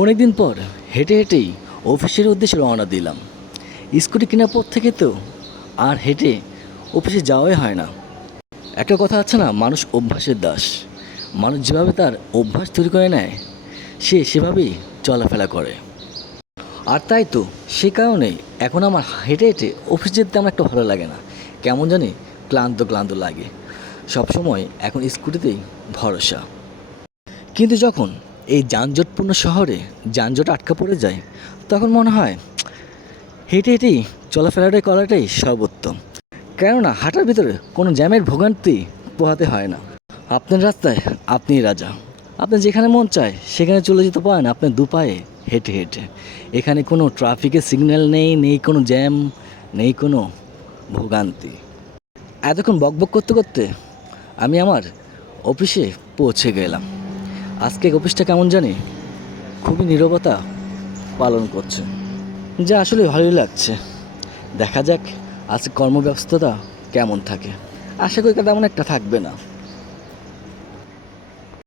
অনেক দিন পর হেঁটে হেঁটেই অফিসের উদ্দেশ্যে রওনা দিলাম। স্কুটি কেনার পর থেকে তো আর হেঁটে অফিসে যাওয়াই হয় না। একটা কথা আছে না, মানুষ অভ্যাসের দাস। মানুষ যেভাবে তার অভ্যাস তৈরি করে নেয় সে সেভাবেই চলাফেরা করে। আর তাই তো সে কারণেই এখন আমার হেঁটে হেঁটে অফিস যেতে তেমন একটা ভালো লাগে না, কেমন জানি ক্লান্ত ক্লান্ত লাগে। সবসময় এখন স্কুটিতেই ভরসা। কিন্তু যখন এই যানজটপূর্ণ শহরে যানজট আটকা পড়ে যায় তখন মনে হয় হেঁটে হেঁটেই চলাফেরাটাই করাটাই সর্বোত্তম। কেননা হাঁটার ভিতরে কোনো জ্যামের ভোগান্তি পোহাতে হয় না। আপনার রাস্তায় আপনিই রাজা। আপনি যেখানে মন চায় সেখানে চলে যেতে পারেন আপনার দুপায়ে হেঁটে হেঁটে। এখানে কোনো ট্রাফিকের সিগন্যাল নেই, নেই কোনো জ্যাম, নেই কোনো ভোগান্তি। এতক্ষণ বকবক করতে করতে আমি আমার অফিসে পৌঁছে গেলাম। আজকে অফিসটা কেমন জানি খুবই নীরবতা পালন করছে, যা আসলে ভালোই লাগছে। দেখা যাক আজকে কর্মব্যস্ততা কেমন থাকে। আশা করি তেমন একটা থাকবে না।